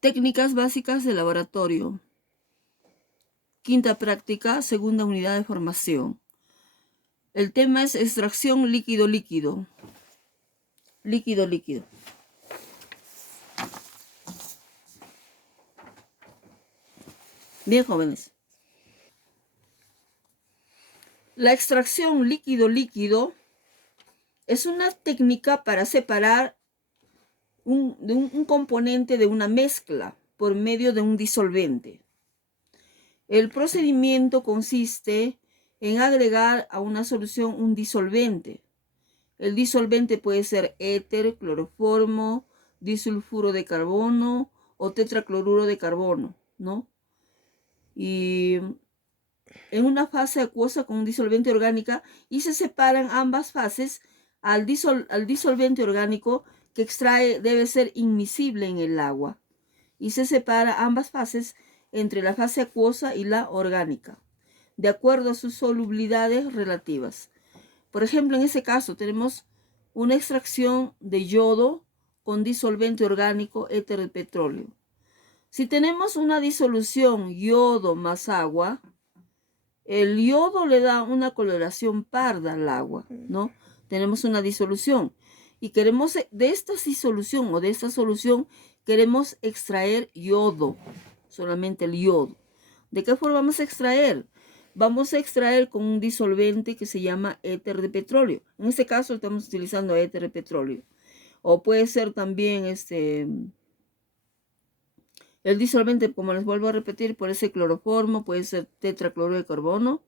Técnicas básicas de laboratorio. Quinta práctica, segunda unidad de formación. El tema es extracción líquido-líquido. Líquido-líquido. Bien, jóvenes. La extracción líquido-líquido es una técnica para separar un componente de una mezcla por medio de un disolvente. El procedimiento consiste en agregar a una solución un disolvente. El disolvente puede ser éter, cloroformo, disulfuro de carbono o tetracloruro de carbono, ¿no? Y en una fase acuosa con un disolvente orgánica y se separan ambas fases. Al disolvente orgánico que extrae debe ser inmiscible en el agua y se separa ambas fases entre la fase acuosa y la orgánica, de acuerdo a sus solubilidades relativas. Por ejemplo, en ese caso tenemos una extracción de yodo con disolvente orgánico éter de petróleo. Si tenemos una disolución yodo más agua, el yodo le da una coloración parda al agua, ¿no? Tenemos una disolución y queremos de esta disolución o de esta solución queremos extraer yodo, solamente el yodo. ¿De qué forma vamos a extraer? Vamos a extraer con un disolvente que se llama éter de petróleo. En este caso estamos utilizando éter de petróleo. O puede ser también el disolvente, como les vuelvo a repetir, puede ser cloroformo, puede ser tetracloruro de carbono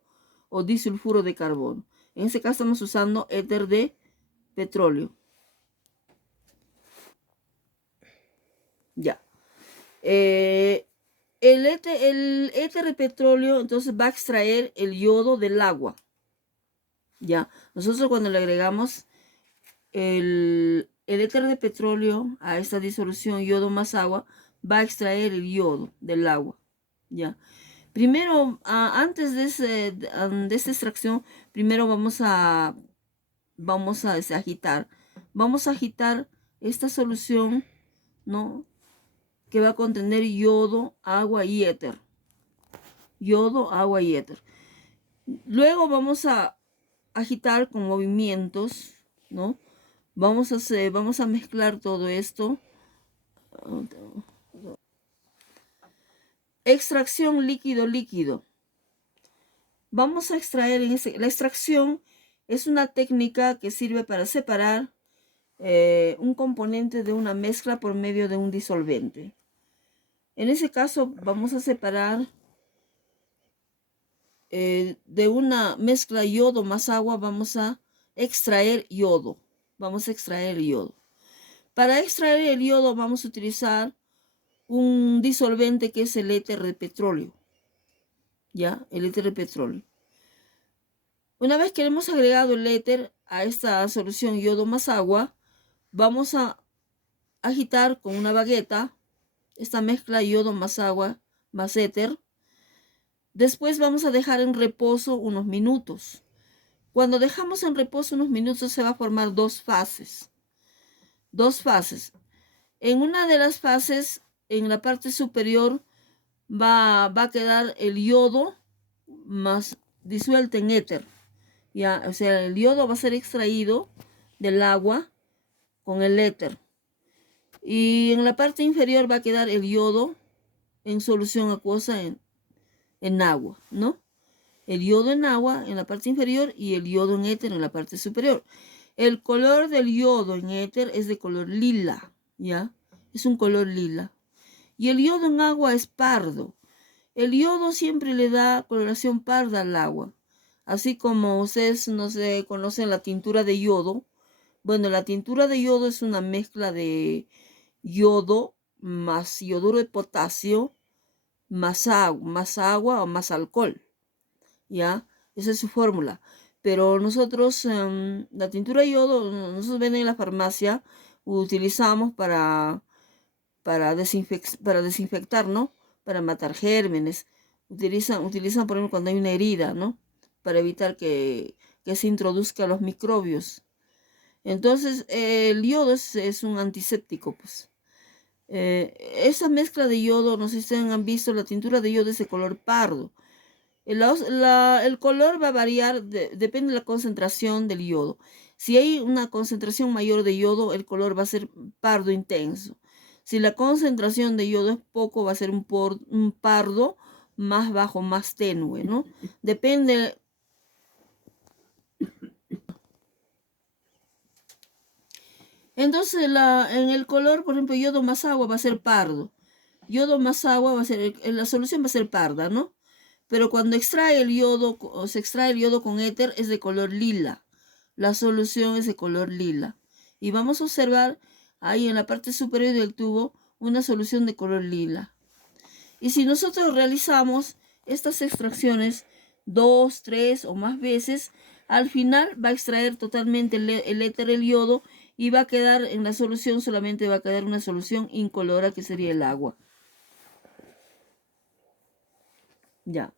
o disulfuro de carbono. En este caso estamos usando éter de petróleo. Ya. El éter de petróleo entonces va a extraer el yodo del agua. Ya. Nosotros cuando le agregamos el éter de petróleo a esta disolución yodo más agua, va a extraer el yodo del agua. Ya. Primero, antes de esta extracción, primero vamos a agitar. Vamos a agitar esta solución, ¿no? Que va a contener yodo, agua y éter. Yodo, agua y éter. Luego vamos a agitar con movimientos, ¿no? Vamos a mezclar todo esto. Extracción líquido-líquido. Vamos a extraer la extracción es una técnica que sirve para separar un componente de una mezcla por medio de un disolvente. En ese caso vamos a separar de una mezcla yodo más agua, vamos a extraer yodo. Vamos a extraer el yodo. Para extraer el yodo vamos a utilizar un disolvente que es el éter de petróleo. ¿Ya? El éter de petróleo. Una vez que hemos agregado el éter a esta solución yodo más agua, vamos a agitar con una bagueta esta mezcla yodo más agua más éter. Después vamos a dejar en reposo unos minutos. Cuando dejamos en reposo unos minutos se va a formar dos fases. Dos fases. En una de las fases, en la parte superior, va a quedar el yodo más disuelto en éter. Ya, o sea, el yodo va a ser extraído del agua con el éter. Y en la parte inferior va a quedar el yodo en solución acuosa en agua, ¿no? El yodo en agua en la parte inferior y el yodo en éter en la parte superior. El color del yodo en éter es de color lila, ¿ya? Es un color lila. Y el yodo en agua es pardo. El yodo siempre le da coloración parda al agua. Así como ustedes no se conocen la tintura de yodo. Bueno, la tintura de yodo es una mezcla de yodo más yoduro de potasio más agua o más alcohol. ¿Ya? Esa es su fórmula. Pero nosotros, la tintura de yodo, nosotros venden en la farmacia, utilizamos para desinfectar, ¿no? Para matar gérmenes. Utilizan, por ejemplo, cuando hay una herida, ¿no? Para evitar que se introduzcan los microbios. Entonces, el yodo es un antiséptico, pues. Esa mezcla de yodo, no sé si ustedes han visto, la tintura de yodo es de color pardo. El color va a variar, depende de la concentración del yodo. Si hay una concentración mayor de yodo, el color va a ser pardo intenso. Si la concentración de yodo es poco, va a ser un pardo más bajo, más tenue, ¿no? Depende. Entonces, en el color, por ejemplo, yodo más agua va a ser pardo. Yodo más agua va a ser, la solución va a ser parda, ¿no? Pero cuando extrae el yodo, o se extrae el yodo con éter, es de color lila. La solución es de color lila. Y vamos a observar ahí en la parte superior del tubo una solución de color lila. Y si nosotros realizamos estas extracciones 2, 3 o más veces, al final va a extraer totalmente el éter, el yodo, y va a quedar en la solución, solamente va a quedar una solución incolora que sería el agua. Ya.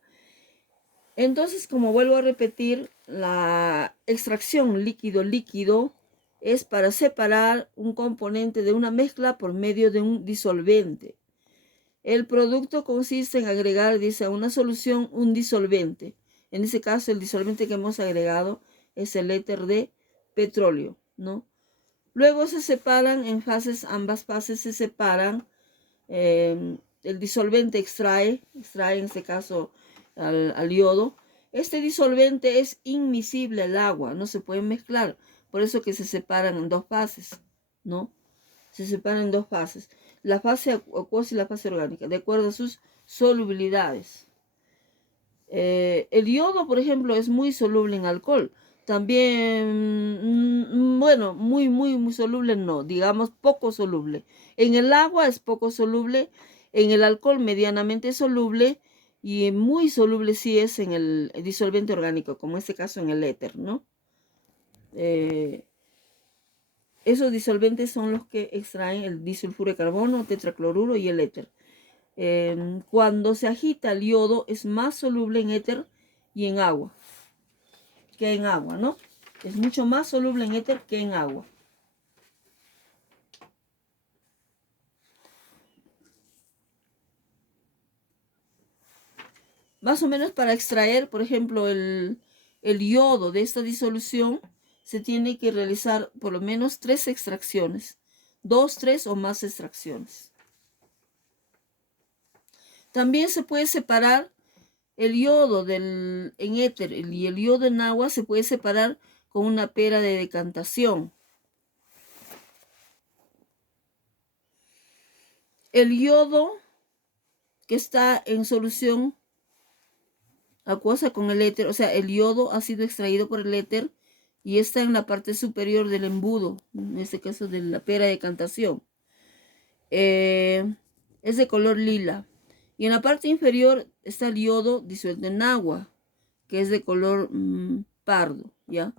Entonces, como vuelvo a repetir, la extracción líquido-líquido es para separar un componente de una mezcla por medio de un disolvente. El producto consiste en agregar, dice, a una solución un disolvente. En este caso, el disolvente que hemos agregado es el éter de petróleo, ¿no? Luego se separan en fases, ambas fases se separan. El disolvente extrae en este caso al yodo. Este disolvente es inmiscible al agua, no se puede mezclar, por eso que se separan en dos fases, ¿no? Se separan en dos fases, la fase acuosa y la fase orgánica, de acuerdo a sus solubilidades. El yodo, por ejemplo, es muy soluble en alcohol. También, bueno, muy soluble no, digamos poco soluble. En el agua es poco soluble, en el alcohol medianamente soluble y muy soluble sí es en el disolvente orgánico, como en este caso en el éter, ¿no? Esos disolventes son los que extraen el disulfuro de carbono, tetracloruro y el éter. Cuando se agita el yodo es más soluble en éter y en agua que en agua, ¿no? Es mucho más soluble en éter que en agua. Más o menos para extraer, por ejemplo, el yodo de esta disolución, se tiene que realizar por lo menos 3 extracciones. 2, 3 o más extracciones. También se puede separar el yodo en éter y el yodo en agua, se puede separar con una pera de decantación. El yodo que está en solución acuosa con el éter, o sea, el yodo ha sido extraído por el éter y está en la parte superior del embudo, en este caso de la pera de decantación. Es de color lila. Y en la parte inferior está el yodo disuelto en agua, que es de color pardo, ¿ya?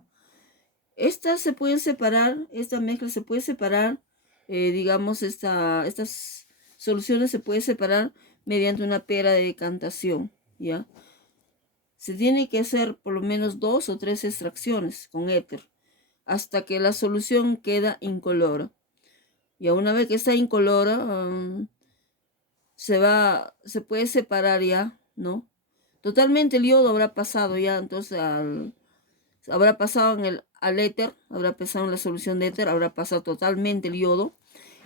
Estas se pueden separar, esta mezcla se puede separar, digamos, estas soluciones se pueden separar mediante una pera de decantación, ¿ya? Se tiene que hacer por lo menos 2 o 3 extracciones con éter hasta que la solución queda incolora. Y una vez que está incolora, se puede separar ya, ¿no? Totalmente el yodo habrá pasado ya, entonces habrá pasado al éter, habrá pasado en la solución de éter, habrá pasado totalmente el yodo.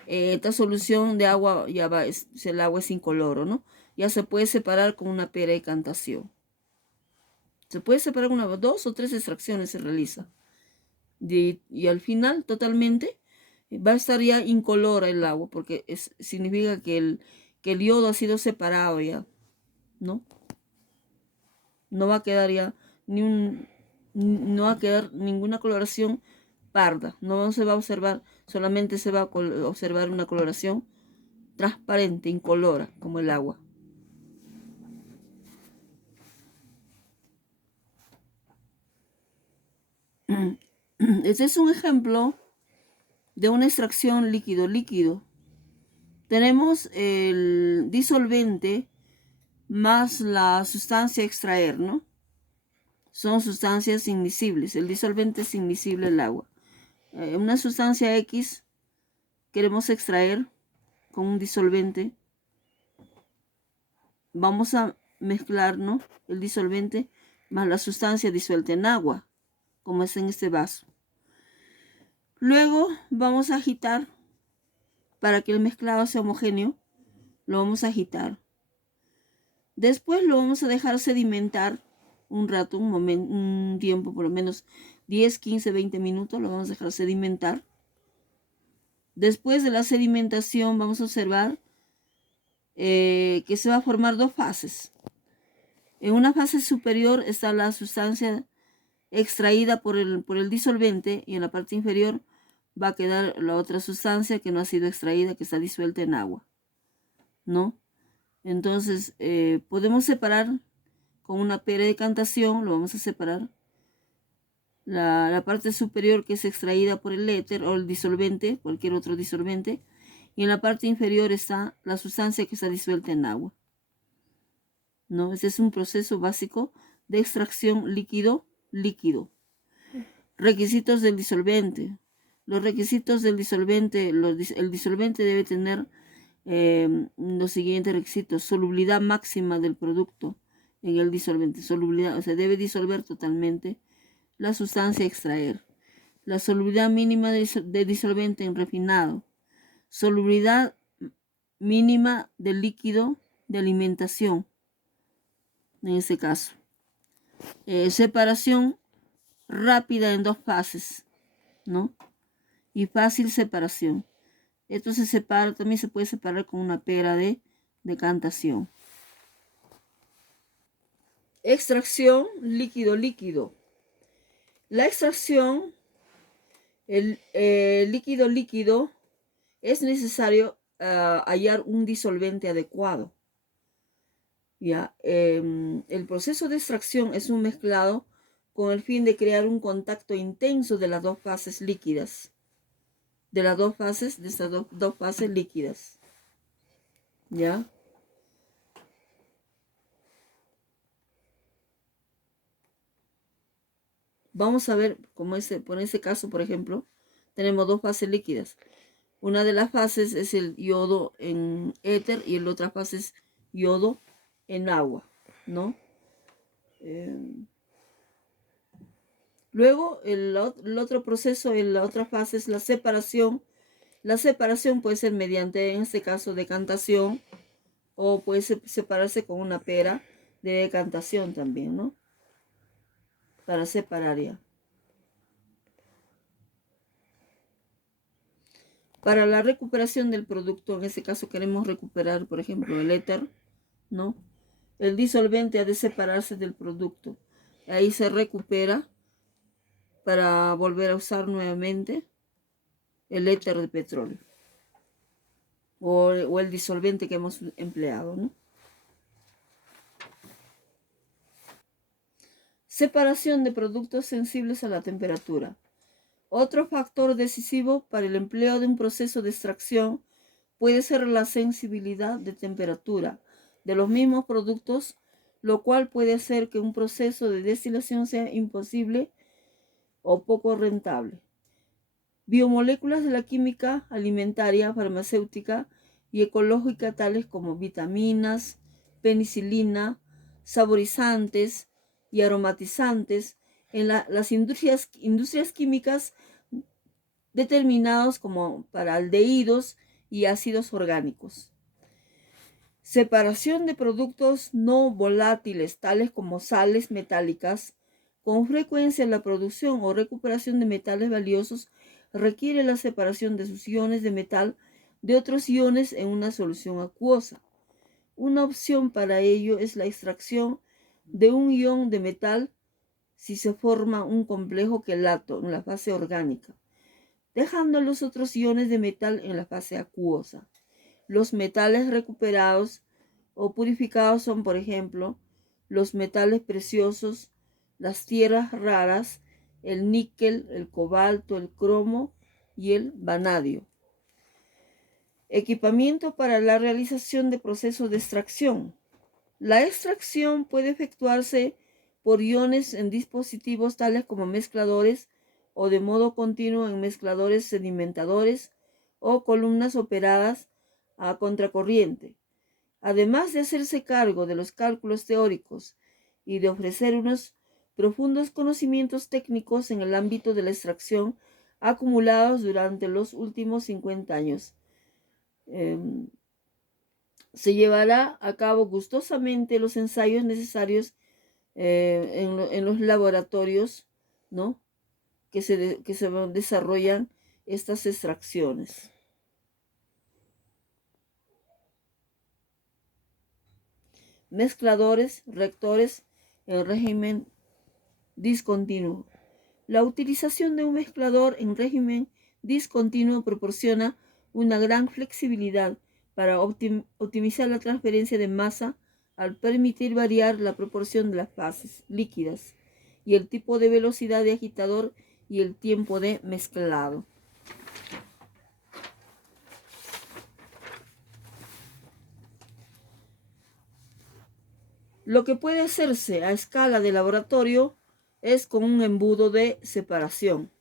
Esta solución de agua ya va, el agua es incoloro, ¿no? Ya se puede separar con una pera de decantación. Se puede separar con 2 o 3 extracciones, se realiza. Y al final, totalmente, va a estar ya incolora el agua, porque significa que el yodo ha sido separado ya, ¿no? No va a quedar ya no va a quedar ninguna coloración parda, no se va a observar, solamente se va a observar una coloración transparente, incolora, como el agua. Este es un ejemplo de una extracción líquido-líquido. Tenemos el disolvente más la sustancia a extraer, ¿no? Son sustancias inmiscibles. El disolvente es inmiscible al agua. Una sustancia X queremos extraer con un disolvente. Vamos a mezclar, ¿no?, el disolvente más la sustancia disuelta en agua, como es en este vaso. Luego vamos a agitar para que el mezclado sea homogéneo. Lo vamos a agitar. Después lo vamos a dejar sedimentar un rato, un tiempo, por lo menos 10, 15, 20 minutos. Lo vamos a dejar sedimentar. Después de la sedimentación vamos a observar que se va a formar dos fases. En una fase superior está la sustancia extraída por el disolvente, y en la parte inferior va a quedar la otra sustancia que no ha sido extraída, que está disuelta en agua, ¿no? Entonces podemos separar con una pera de decantación. Lo vamos a separar la parte superior, que es extraída por el éter o el disolvente, cualquier otro disolvente, y en la parte inferior está la sustancia que está disuelta en agua, ¿no? Este es un proceso básico de extracción líquido. Requisitos del disolvente. Los requisitos del disolvente: el disolvente debe tener los siguientes requisitos: solubilidad máxima del producto en el disolvente, solubilidad, o sea, debe disolver totalmente la sustancia a extraer. La solubilidad mínima de disolvente en refinado, solubilidad mínima del líquido de alimentación, en este caso. Separación rápida en dos fases, ¿no? Y fácil separación. Esto se separa, también se puede separar con una pera de decantación. Extracción líquido. La extracción, el líquido, es necesario hallar un disolvente adecuado. ¿Ya? El proceso de extracción es un mezclado con el fin de crear un contacto intenso de las dos fases líquidas. De estas dos fases líquidas. ¿Ya? Vamos a ver, por ese caso, por ejemplo, tenemos dos fases líquidas. Una de las fases es el yodo en éter y la otra fase es yodo en agua, ¿no? Luego, el otro proceso, la otra fase es la separación. La separación puede ser mediante, en este caso, decantación, o puede separarse con una pera de decantación también, ¿no? Para separar ya. Para la recuperación del producto, en este caso queremos recuperar, por ejemplo, el éter, ¿no? El disolvente ha de separarse del producto. Ahí se recupera para volver a usar nuevamente el éter de petróleo o el disolvente que hemos empleado, ¿no? Separación de productos sensibles a la temperatura. Otro factor decisivo para el empleo de un proceso de extracción puede ser la sensibilidad de temperatura de los mismos productos, lo cual puede hacer que un proceso de destilación sea imposible o poco rentable. Biomoléculas de la química alimentaria, farmacéutica y ecológica, tales como vitaminas, penicilina, saborizantes y aromatizantes, en las industrias químicas determinados como para aldehídos y ácidos orgánicos. Separación de productos no volátiles, tales como sales metálicas. Con frecuencia la producción o recuperación de metales valiosos requiere la separación de sus iones de metal de otros iones en una solución acuosa. Una opción para ello es la extracción de un ion de metal si se forma un complejo quelato en la fase orgánica, dejando los otros iones de metal en la fase acuosa. Los metales recuperados o purificados son, por ejemplo, los metales preciosos, las tierras raras, el níquel, el cobalto, el cromo y el vanadio. Equipamiento para la realización de procesos de extracción. La extracción puede efectuarse por iones en dispositivos tales como mezcladores o de modo continuo en mezcladores sedimentadores o columnas operadas a contracorriente. Además de hacerse cargo de los cálculos teóricos y de ofrecer unos profundos conocimientos técnicos en el ámbito de la extracción acumulados durante los últimos 50 años. Se llevará a cabo gustosamente los ensayos necesarios en los laboratorios, ¿no? que se desarrollan estas extracciones. Mezcladores, reactores en régimen discontinuo. La utilización de un mezclador en régimen discontinuo proporciona una gran flexibilidad para optimizar la transferencia de masa al permitir variar la proporción de las fases líquidas y el tipo de velocidad de agitador y el tiempo de mezclado. Lo que puede hacerse a escala de laboratorio es con un embudo de separación.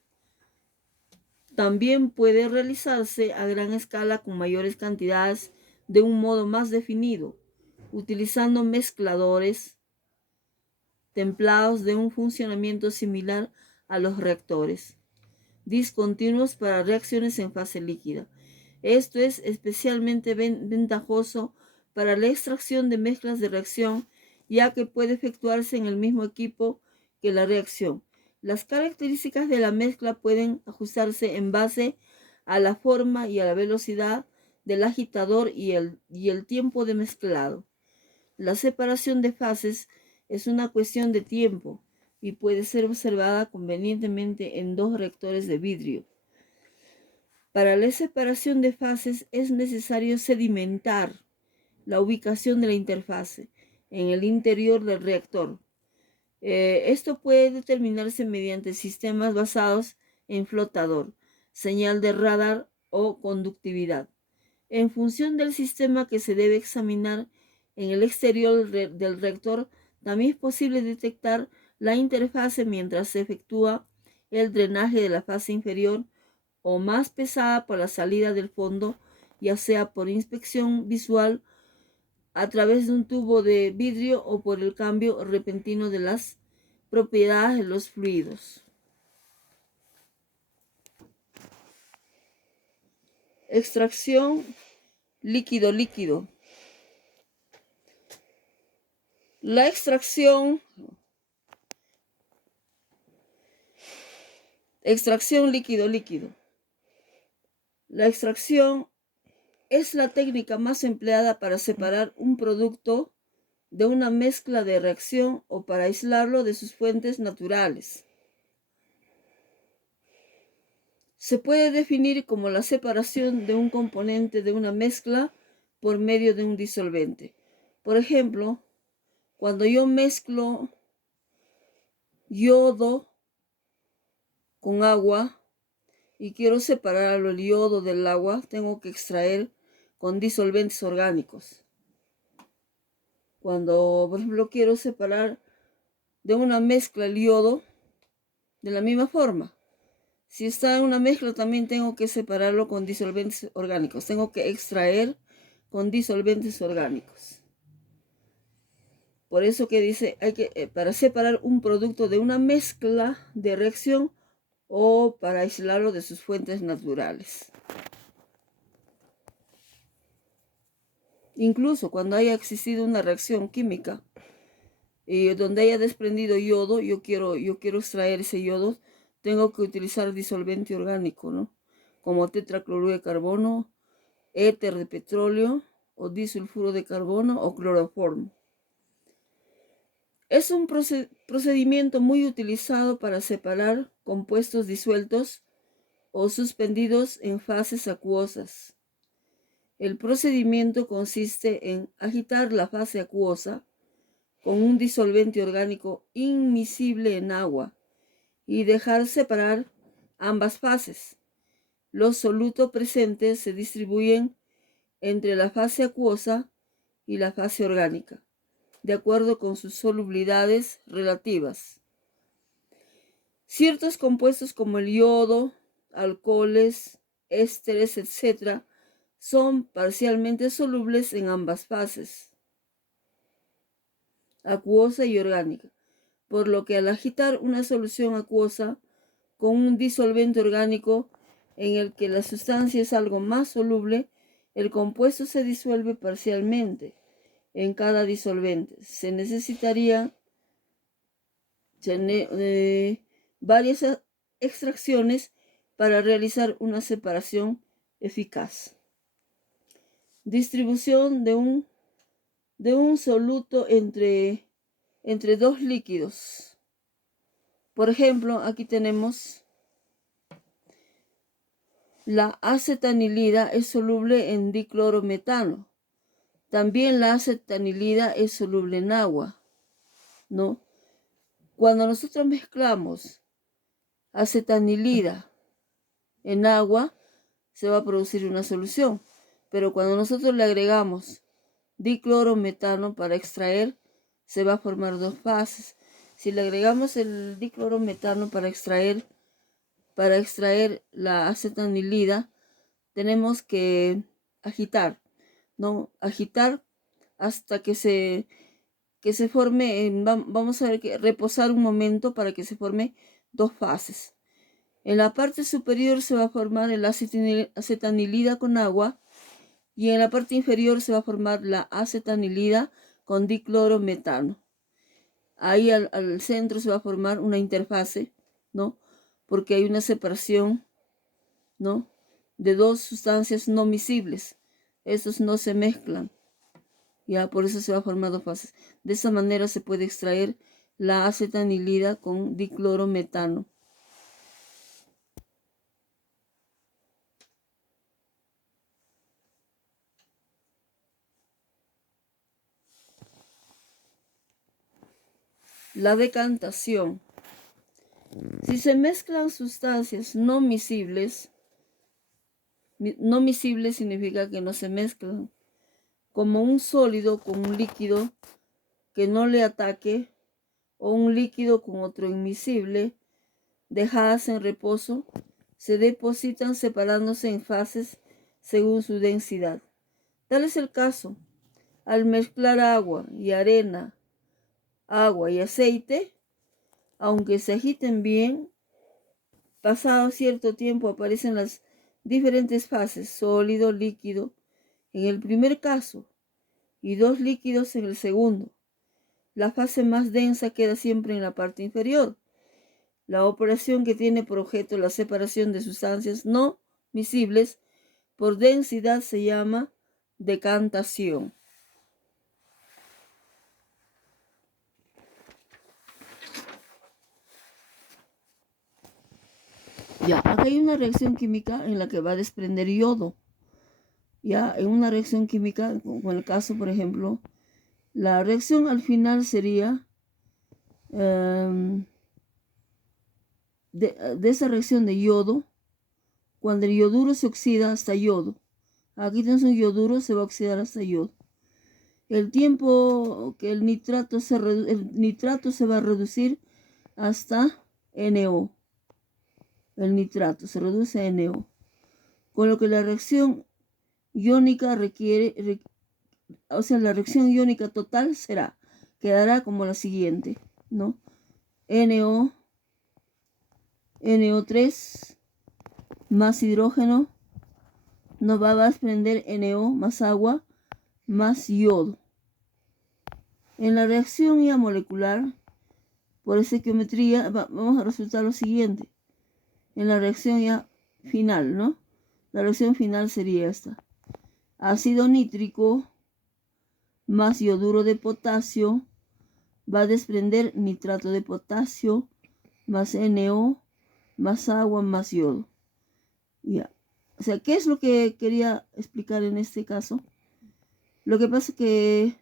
También puede realizarse a gran escala con mayores cantidades de un modo más definido, utilizando mezcladores templados de un funcionamiento similar a los reactores discontinuos para reacciones en fase líquida. Esto es especialmente ventajoso para la extracción de mezclas de reacción, ya que puede efectuarse en el mismo equipo que la reacción. Las características de la mezcla pueden ajustarse en base a la forma y a la velocidad del agitador y el tiempo de mezclado. La separación de fases es una cuestión de tiempo y puede ser observada convenientemente en dos reactores de vidrio. Para la separación de fases es necesario sedimentar la ubicación de la interfase en el interior del reactor. Esto puede determinarse mediante sistemas basados en flotador, señal de radar o conductividad. En función del sistema que se debe examinar en el exterior del reactor, también es posible detectar la interfase mientras se efectúa el drenaje de la fase inferior o más pesada por la salida del fondo, ya sea por inspección visual a través de un tubo de vidrio o por el cambio repentino de las propiedades de los fluidos. Extracción líquido-líquido. La extracción líquido-líquido. La extracción es la técnica más empleada para separar un producto de una mezcla de reacción o para aislarlo de sus fuentes naturales. Se puede definir como la separación de un componente de una mezcla por medio de un disolvente. Por ejemplo, cuando yo mezclo yodo con agua y quiero separar el yodo del agua, tengo que extraer con disolventes orgánicos. Cuando, por ejemplo, quiero separar de una mezcla el yodo, de la misma forma. Si está en una mezcla, también tengo que separarlo con disolventes orgánicos. Tengo que extraer con disolventes orgánicos. Por eso que dice, para separar un producto de una mezcla de reacción o para aislarlo de sus fuentes naturales. Incluso cuando haya existido una reacción química y donde haya desprendido yodo, yo quiero extraer ese yodo, tengo que utilizar disolvente orgánico, ¿no? Como tetracloruro de carbono, éter de petróleo o disulfuro de carbono o cloroformo. Es un procedimiento muy utilizado para separar compuestos disueltos o suspendidos en fases acuosas. El procedimiento consiste en agitar la fase acuosa con un disolvente orgánico inmiscible en agua y dejar separar ambas fases. Los solutos presentes se distribuyen entre la fase acuosa y la fase orgánica, de acuerdo con sus solubilidades relativas. Ciertos compuestos como el yodo, alcoholes, ésteres, etc., son parcialmente solubles en ambas fases, acuosa y orgánica, por lo que al agitar una solución acuosa con un disolvente orgánico en el que la sustancia es algo más soluble, el compuesto se disuelve parcialmente en cada disolvente. Se necesitaría varias extracciones para realizar una separación eficaz. Distribución de un soluto entre dos líquidos. Por ejemplo, aquí tenemos la acetanilida es soluble en diclorometano. También la acetanilida es soluble en agua, ¿no? Cuando nosotros mezclamos acetanilida en agua, se va a producir una solución. Pero cuando nosotros le agregamos diclorometano para extraer, se va a formar dos fases. Si le agregamos el diclorometano para extraer la acetanilida, tenemos que agitar, ¿no? Agitar hasta que se forme, vamos a ver que reposar un momento para que se forme dos fases. En la parte superior se va a formar el acetanilida con agua y en la parte inferior se va a formar la acetanilida con diclorometano. Ahí al centro se va a formar una interfase, ¿no? Porque hay una separación, ¿no? De dos sustancias no miscibles. Estos no se mezclan. Ya, por eso se va a formar dos fases. De esa manera se puede extraer la acetanilida con diclorometano. La decantación. Si se mezclan sustancias no miscibles significa que no se mezclan, como un sólido con un líquido que no le ataque o un líquido con otro inmiscible, dejadas en reposo, se depositan separándose en fases según su densidad. Tal es el caso al mezclar agua y arena, agua y aceite, aunque se agiten bien, pasado cierto tiempo aparecen las diferentes fases, sólido, líquido, en el primer caso, y dos líquidos en el segundo. La fase más densa queda siempre en la parte inferior. La operación que tiene por objeto la separación de sustancias no miscibles por densidad se llama decantación. Ya, acá hay una reacción química en la que va a desprender yodo. Ya, en una reacción química, como el caso, por ejemplo, la reacción al final sería de esa reacción de yodo, cuando el yoduro se oxida hasta yodo. Aquí tenemos un yoduro, se va a oxidar hasta yodo. El tiempo que el nitrato se va a reducir hasta NO. El nitrato se reduce a NO. Con lo que la reacción iónica la reacción iónica total quedará como la siguiente, ¿no? NO3 más hidrógeno nos va a desprender NO más agua más yodo. En la reacción ya molecular, por estequiometría, vamos a resultar lo siguiente. En la reacción ya final, ¿no? La reacción final sería esta. Ácido nítrico más yoduro de potasio va a desprender nitrato de potasio más NO más agua más yodo. Ya. O sea, ¿qué es lo que quería explicar en este caso? Lo que pasa es que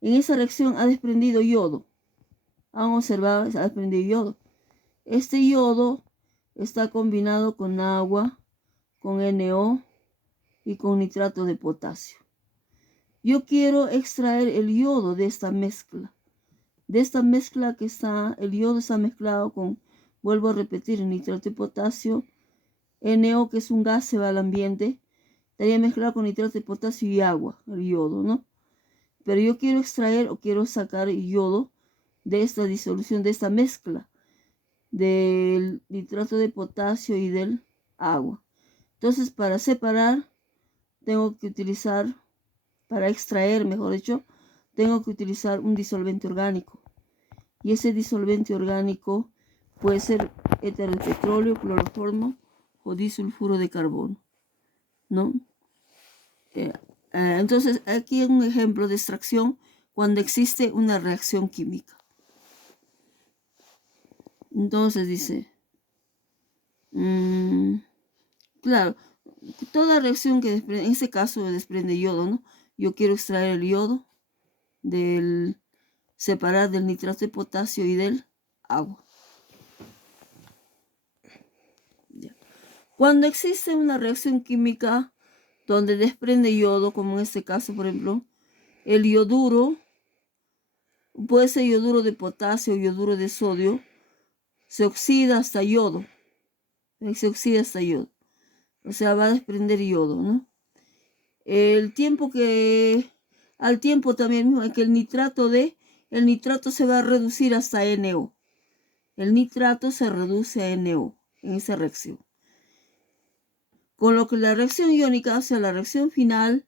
en esa reacción ha desprendido yodo. Han observado, ha desprendido yodo. Este yodo está combinado con agua, con NO y con nitrato de potasio. Yo quiero extraer el yodo de esta mezcla. De esta mezcla que el yodo está mezclado con, vuelvo a repetir, nitrato de potasio, NO, que es un gas, se va al ambiente, estaría mezclado con nitrato de potasio y agua, el yodo, ¿no? Pero yo quiero extraer o quiero sacar yodo de esta disolución, de esta mezcla del nitrato de potasio y del agua. Entonces, para separar, tengo que utilizar, para extraer, mejor dicho, tengo que utilizar un disolvente orgánico. Y ese disolvente orgánico puede ser éter de petróleo, cloroformo o disulfuro de carbono, ¿no? Entonces, aquí un ejemplo de extracción cuando existe una reacción química. Entonces dice, claro, toda reacción que desprende, en este caso desprende yodo, ¿no? Yo quiero extraer el yodo separar del nitrato de potasio y del agua. Cuando existe una reacción química donde desprende yodo, como en este caso, por ejemplo, el yoduro, puede ser yoduro de potasio o yoduro de sodio, se oxida hasta yodo. Se oxida hasta yodo. O sea, va a desprender yodo, ¿no? Al tiempo también, que el nitrato se va a reducir hasta NO. El nitrato se reduce a NO en esa reacción. Con lo que la reacción iónica, o sea, la reacción final,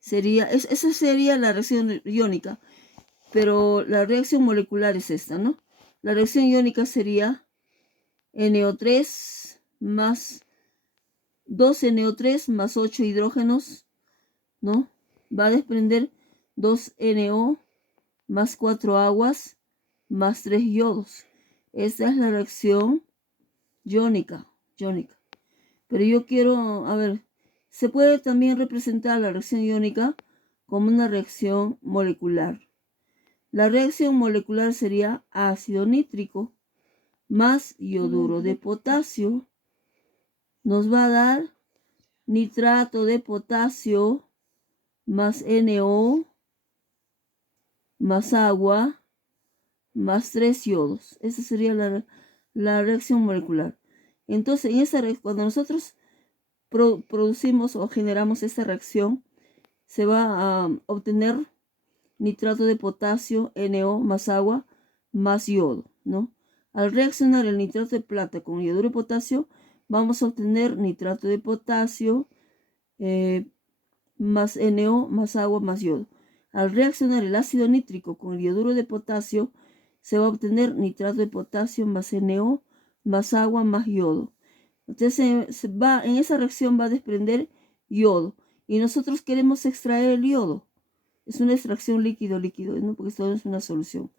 esa sería la reacción iónica, pero la reacción molecular es esta, ¿no? La reacción iónica sería NO3 más 2NO3 más 8 hidrógenos, ¿no? Va a desprender 2NO más 4 aguas más 3 yodos. Esta es la reacción iónica. Pero yo quiero, a ver, se puede también representar la reacción iónica como una reacción molecular. La reacción molecular sería ácido nítrico más yoduro de potasio. Nos va a dar nitrato de potasio más NO más agua más 3 yodos. Esa sería la reacción molecular. Entonces, cuando nosotros producimos o generamos esta reacción, se va a obtener nitrato de potasio, NO más agua más yodo, ¿no? Al reaccionar el nitrato de plata con yoduro de potasio, vamos a obtener nitrato de potasio más NO más agua más yodo. Al reaccionar el ácido nítrico con el yoduro de potasio, se va a obtener nitrato de potasio más NO más agua más yodo. Entonces en esa reacción va a desprender yodo. Y nosotros queremos extraer el yodo. Es una extracción líquido-líquido, ¿no? Porque esto no es una solución.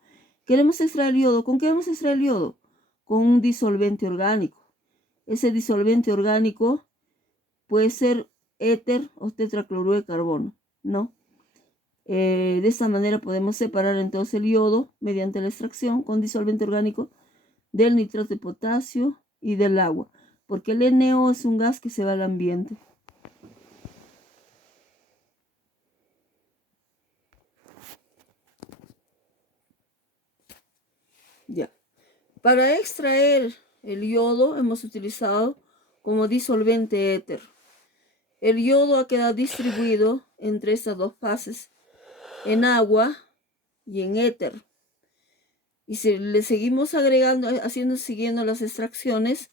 Queremos extraer el yodo. ¿Con qué vamos a extraer el yodo? Con un disolvente orgánico. Ese disolvente orgánico puede ser éter o tetracloruro de carbono, ¿no? De esta manera podemos separar entonces el yodo mediante la extracción con disolvente orgánico del nitrato de potasio y del agua, porque el NO es un gas que se va al ambiente. Ya. Para extraer el yodo hemos utilizado como disolvente éter. El yodo ha quedado distribuido entre estas dos fases, en agua y en éter. Y si le seguimos agregando, siguiendo las extracciones,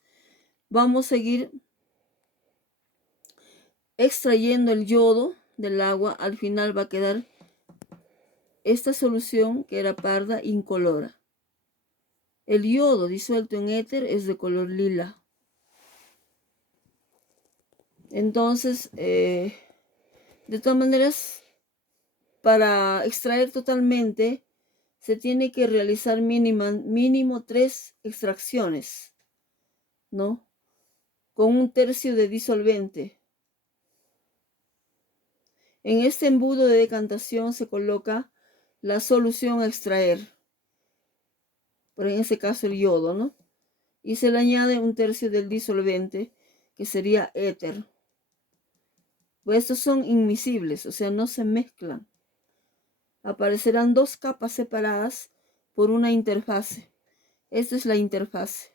vamos a seguir extrayendo el yodo del agua. Al final va a quedar esta solución que era parda incolora. El yodo disuelto en éter es de color lila. Entonces, de todas maneras, para extraer totalmente, se tiene que realizar mínimo 3 extracciones, ¿no? Con 1/3 de disolvente. En este embudo de decantación se coloca la solución a extraer, pero en este caso el yodo, ¿no? Y se le añade 1/3 del disolvente, que sería éter. Pues estos son inmiscibles, o sea, no se mezclan. Aparecerán 2 capas separadas por una interfase. Esta es la interfase.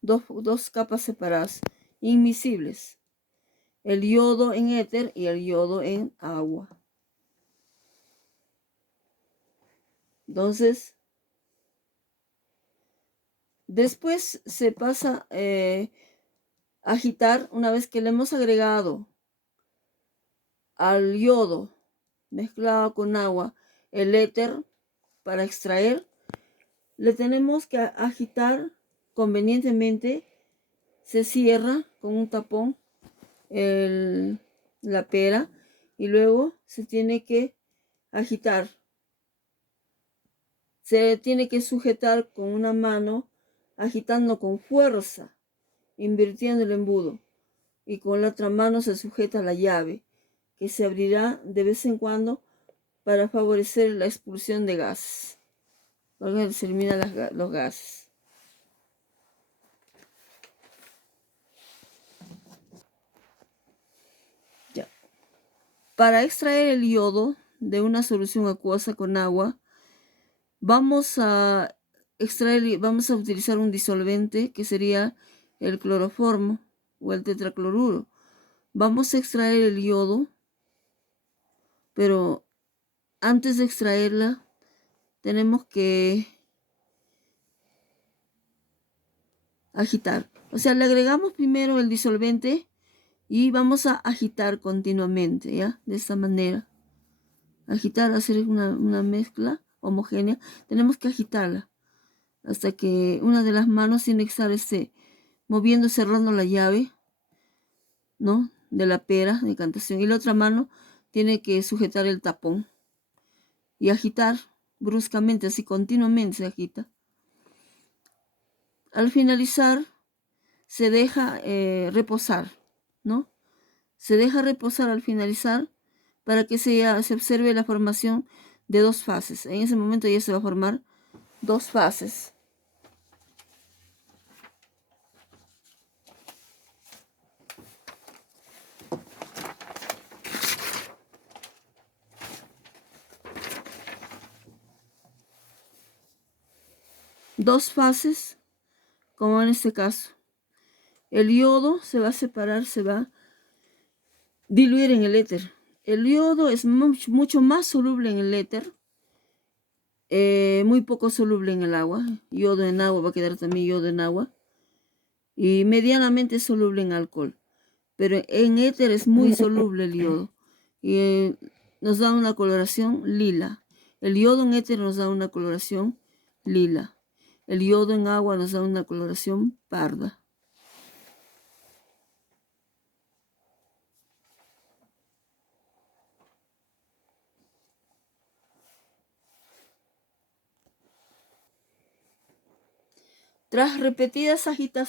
Dos capas separadas, inmiscibles. el yodo en éter y el yodo en agua. Entonces, después se pasa a agitar. Una vez que le hemos agregado al yodo mezclado con agua el éter para extraer, le tenemos que agitar convenientemente. Se cierra con un tapón la pera y luego se tiene que agitar. Se tiene que sujetar con una mano, agitando con fuerza, invirtiendo el embudo, y con la otra mano se sujeta la llave, que se abrirá de vez en cuando para favorecer la expulsión de gases, porque se eliminan los gases. Ya. Para extraer el yodo de una solución acuosa con agua, vamos a utilizar un disolvente que sería el cloroformo o el tetracloruro. Vamos a extraer el yodo, pero antes de extraerla tenemos que agitar. O sea, le agregamos primero el disolvente y vamos a agitar continuamente, ¿ya? De esta manera. Agitar, hacer una mezcla homogénea. Tenemos que agitarla hasta que una de las manos tiene que estar moviendo, cerrando la llave, ¿no? De la pera de decantación. Y la otra mano tiene que sujetar el tapón y agitar bruscamente, así continuamente se agita. Al finalizar, se deja reposar, ¿no? Se deja reposar al finalizar para que se observe la formación de dos fases. En ese momento ya se va a formar dos fases. Dos fases, como en este caso. El yodo se va a separar, se va a diluir en el éter. El yodo es mucho más soluble en el éter, muy poco soluble en el agua. Yodo en agua va a quedar también yodo en agua. Y medianamente soluble en alcohol. Pero en éter es muy soluble el yodo. Y nos da una coloración lila. El yodo en éter nos da una coloración lila. El yodo en agua nos da una coloración parda. Tras repetidas agitaciones,